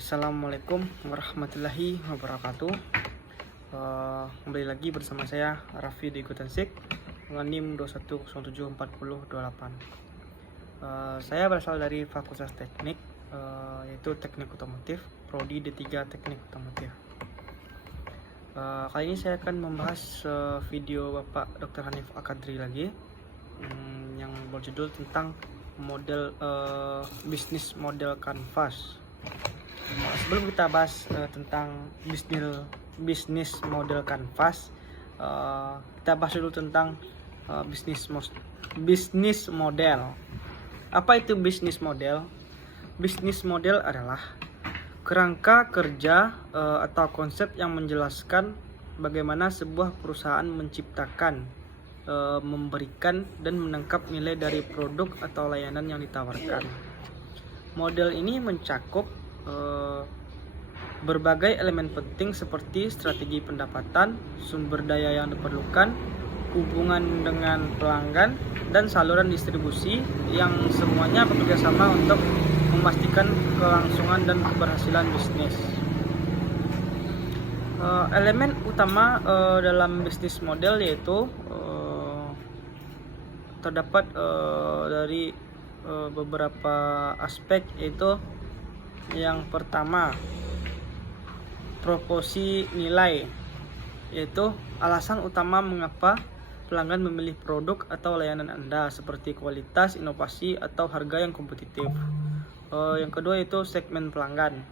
Assalamualaikum warahmatullahi wabarakatuh. Kembali lagi bersama saya Raffi di Gutansik dengan NIM 21074028. Saya berasal dari Fakultas Teknik, yaitu Teknik Otomotif, Prodi D3 Teknik Otomotif. Kali ini saya akan membahas video Bapak Dr. Hanif Akadri lagi, yang berjudul tentang model bisnis model kanvas. Sebelum kita bahas tentang bisnis model kanvas, kita bahas dulu tentang bisnis model. Apa itu bisnis model? Bisnis model adalah kerangka kerja atau konsep yang menjelaskan bagaimana sebuah perusahaan menciptakan, memberikan dan menangkap nilai dari produk atau layanan yang ditawarkan. Model ini mencakup berbagai elemen penting seperti strategi pendapatan, sumber daya yang diperlukan, hubungan dengan pelanggan, dan saluran distribusi yang semuanya bekerja sama untuk memastikan kelangsungan dan keberhasilan bisnis. Elemen utama dalam bisnis model yaitu terdapat dari beberapa aspek, yaitu yang pertama, proporsi nilai, yaitu alasan utama mengapa pelanggan memilih produk atau layanan Anda, seperti kualitas, inovasi, atau harga yang kompetitif. Yang kedua yaitu segmen pelanggan.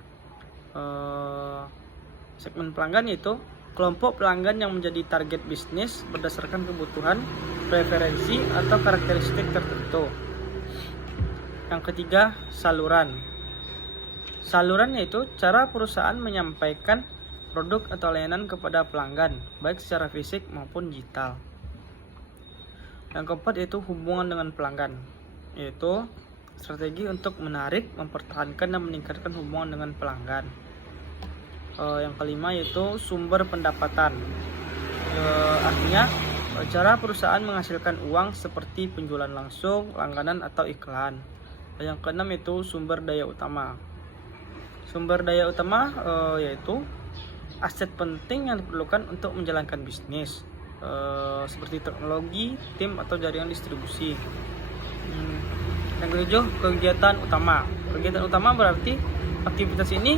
Segmen pelanggan yaitu kelompok pelanggan yang menjadi target bisnis berdasarkan kebutuhan, preferensi, atau karakteristik tertentu. Yang ketiga, saluran. Saluran yaitu cara perusahaan menyampaikan produk atau layanan kepada pelanggan, baik secara fisik maupun digital. Yang keempat yaitu hubungan dengan pelanggan, yaitu strategi untuk menarik, mempertahankan, dan meningkatkan hubungan dengan pelanggan. Yang kelima yaitu sumber pendapatan, artinya cara perusahaan menghasilkan uang seperti penjualan langsung, langganan, atau iklan. Yang keenam yaitu sumber daya utama. Sumber daya utama yaitu aset penting yang diperlukan untuk menjalankan bisnis, seperti teknologi, tim, atau jaringan distribusi. Yang ketujuh, kegiatan utama. Kegiatan utama berarti aktivitas ini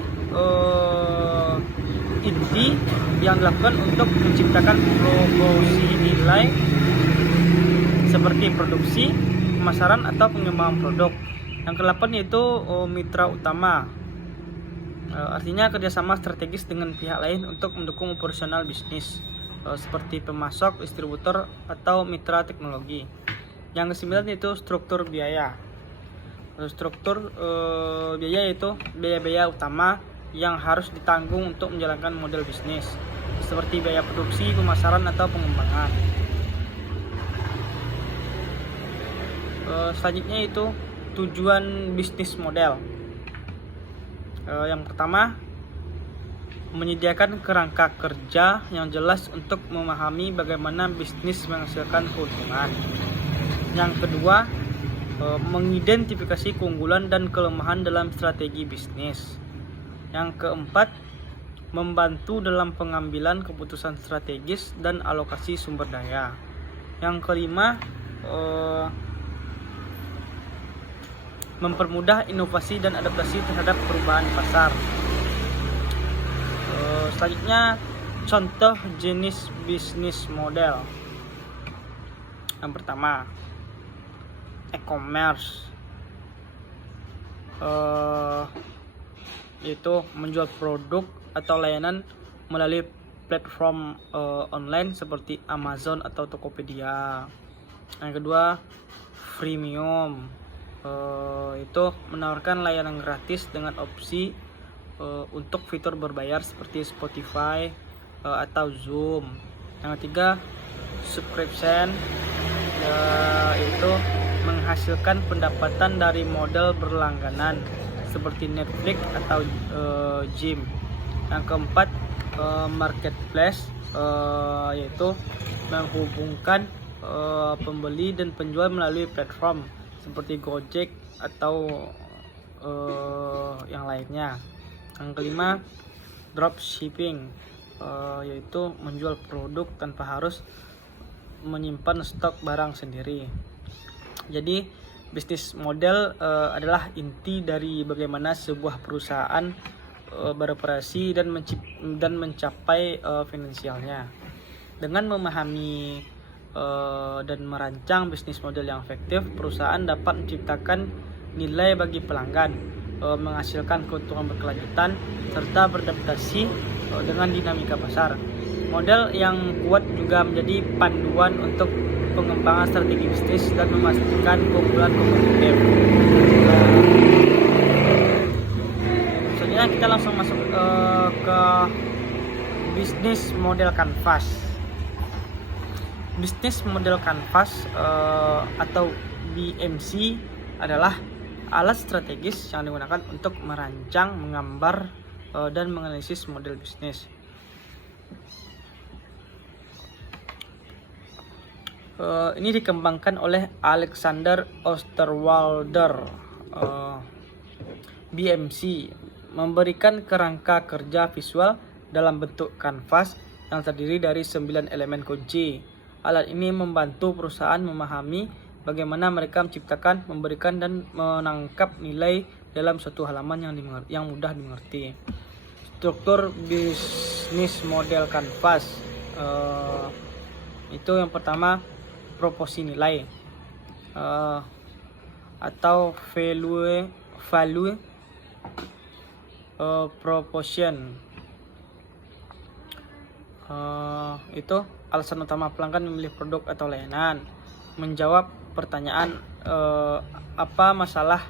inti yang dilakukan untuk menciptakan proporsi nilai seperti produksi, pemasaran, atau pengembangan produk. Yang kedelapan yaitu mitra utama. Artinya kerjasama strategis dengan pihak lain untuk mendukung operasional bisnis, seperti pemasok, distributor, atau mitra teknologi. Yang kesembilan yaitu struktur biaya. Struktur biaya yaitu biaya-biaya utama yang harus ditanggung untuk menjalankan model bisnis, seperti biaya produksi, pemasaran, atau pengembangan. Selanjutnya yaitu tujuan bisnis model. Yang pertama, menyediakan kerangka kerja yang jelas untuk memahami bagaimana bisnis menghasilkan keuntungan. Yang kedua, mengidentifikasi keunggulan dan kelemahan dalam strategi bisnis. Yang keempat, membantu dalam pengambilan keputusan strategis dan alokasi sumber daya. Yang kelima, mempermudah inovasi dan adaptasi terhadap perubahan pasar. Selanjutnya, contoh jenis bisnis model. Yang pertama, e-commerce, yaitu menjual produk atau layanan melalui platform online seperti Amazon atau Tokopedia. Yang kedua, freemium, itu menawarkan layanan gratis dengan opsi untuk fitur berbayar seperti Spotify atau Zoom. Yang ketiga, subscription, yaitu menghasilkan pendapatan dari model berlangganan seperti Netflix atau gym. Yang keempat, marketplace, yaitu menghubungkan pembeli dan penjual melalui platform seperti Gojek atau yang lainnya. Yang kelima, dropshipping, yaitu menjual produk tanpa harus menyimpan stok barang sendiri. Jadi bisnis model adalah inti dari bagaimana sebuah perusahaan beroperasi dan mencapai finansialnya. Dengan memahami dan merancang bisnis model yang efektif, perusahaan dapat menciptakan nilai bagi pelanggan, menghasilkan keuntungan berkelanjutan, serta beradaptasi dengan dinamika pasar. Model yang kuat juga menjadi panduan untuk pengembangan strategi bisnis dan memastikan keunggulan kompetitif. Selanjutnya kita langsung masuk ke bisnis model kanvas. Bisnis model kanvas atau BMC adalah alat strategis yang digunakan untuk merancang, menggambar, dan menganalisis model bisnis. Ini dikembangkan oleh Alexander Osterwalder. BMC memberikan kerangka kerja visual dalam bentuk kanvas yang terdiri dari 9 elemen kunci. Alat ini membantu perusahaan memahami bagaimana mereka menciptakan, memberikan, dan menangkap nilai dalam suatu halaman yang mudah dimengerti. Struktur bisnis model kanvas itu yang pertama, proporsi nilai atau value proportion. Itu alasan utama pelanggan memilih produk atau layanan. Menjawab pertanyaan apa masalah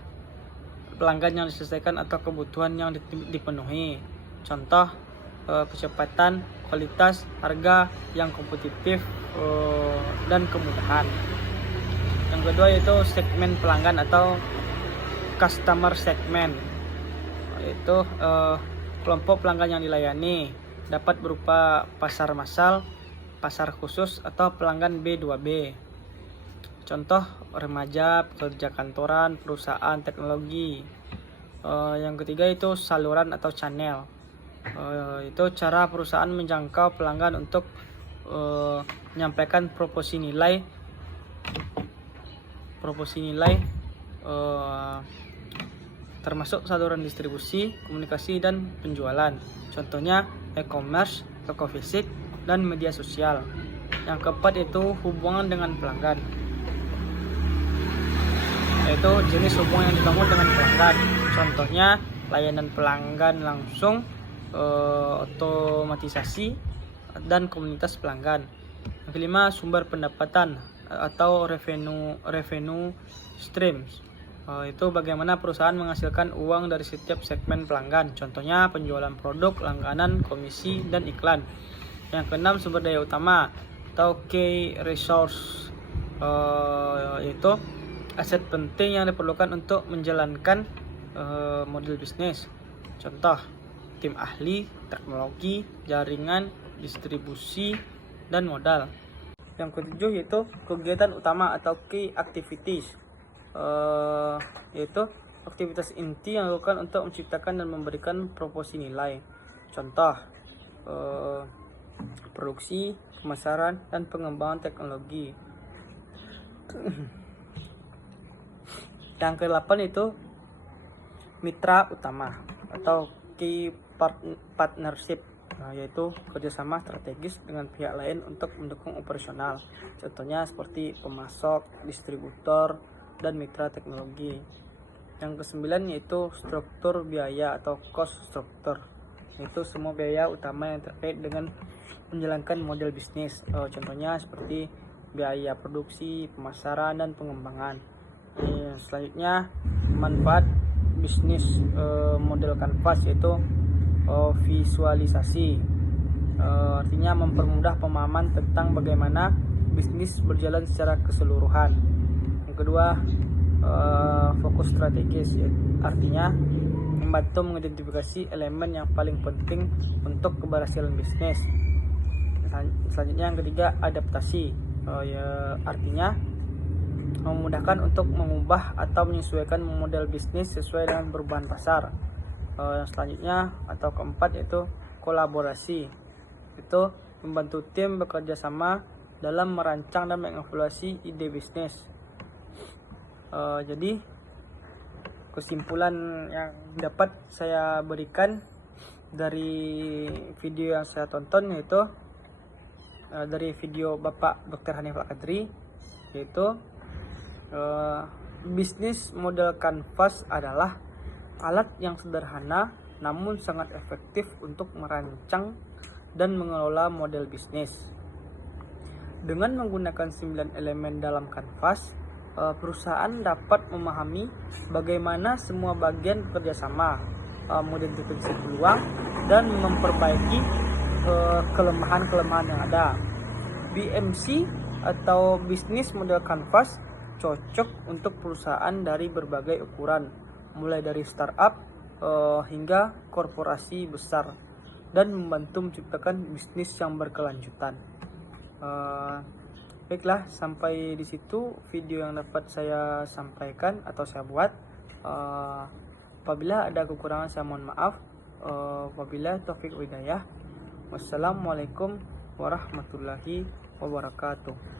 pelanggan yang diselesaikan atau kebutuhan yang dipenuhi. Contoh, kecepatan, kualitas, harga yang kompetitif, dan kemudahan. Yang kedua yaitu segmen pelanggan atau customer segment, yaitu kelompok pelanggan yang dilayani dapat berupa pasar massal, pasar khusus, atau pelanggan B2B. Contoh, remaja, pekerja kantoran, perusahaan teknologi. Yang ketiga itu saluran atau channel. Itu cara perusahaan menjangkau pelanggan untuk menyampaikan proporsi nilai termasuk saluran distribusi, komunikasi, dan penjualan. Contohnya e-commerce, toko fisik, dan media sosial. Yang keempat itu hubungan dengan pelanggan, yaitu jenis hubungan yang dibangun dengan pelanggan. Contohnya layanan pelanggan langsung, otomatisasi, dan komunitas pelanggan. Yang kelima, sumber pendapatan atau revenue streams. Itu bagaimana perusahaan menghasilkan uang dari setiap segmen pelanggan. Contohnya penjualan produk, langganan, komisi, dan iklan. Yang keenam, sumber daya utama atau key resource, yaitu aset penting yang diperlukan untuk menjalankan model bisnis. Contoh, tim ahli, teknologi, jaringan, distribusi, dan modal. Yang ketujuh yaitu kegiatan utama atau key activities, yaitu aktivitas inti yang dilakukan untuk menciptakan dan memberikan proporsi nilai. Contoh, produksi, pemasaran, dan pengembangan teknologi. Yang ke-8 itu mitra utama atau key partnership, yaitu kerjasama strategis dengan pihak lain untuk mendukung operasional. Contohnya seperti pemasok, distributor, dan mitra teknologi. Yang ke-9 yaitu struktur biaya atau cost structure, yaitu semua biaya utama yang terkait dengan menjalankan model bisnis. Contohnya seperti biaya produksi, pemasaran, dan pengembangan. Selanjutnya, manfaat bisnis model kanvas yaitu visualisasi, artinya mempermudah pemahaman tentang bagaimana bisnis berjalan secara keseluruhan. Yang kedua, fokus strategis, artinya membantu mengidentifikasi elemen yang paling penting untuk keberhasilan bisnis. Selanjutnya yang ketiga, adaptasi, artinya memudahkan untuk mengubah atau menyesuaikan model bisnis sesuai dengan perubahan pasar. Yang selanjutnya atau keempat yaitu kolaborasi. Itu membantu tim bekerja sama dalam merancang dan mengevaluasi ide bisnis. Jadi kesimpulan yang dapat saya berikan dari video yang saya tonton yaitu dari video Bapak Dr. Hanif Al-Qadri, yaitu bisnis model kanvas adalah alat yang sederhana namun sangat efektif untuk merancang dan mengelola model bisnis. Dengan menggunakan 9 elemen dalam kanvas, perusahaan dapat memahami bagaimana semua bagian bekerja sama, mengidentifikasi peluang, dan memperbaiki kelemahan-kelemahan yang ada. BMC atau bisnis model kanvas cocok untuk perusahaan dari berbagai ukuran, mulai dari startup hingga korporasi besar, dan membantu menciptakan bisnis yang berkelanjutan. Baiklah, sampai di situ video yang dapat saya sampaikan atau saya buat. Apabila ada kekurangan saya mohon maaf. Wabillahi taufiq wal hidayah. Wassalamualaikum warahmatullahi wabarakatuh.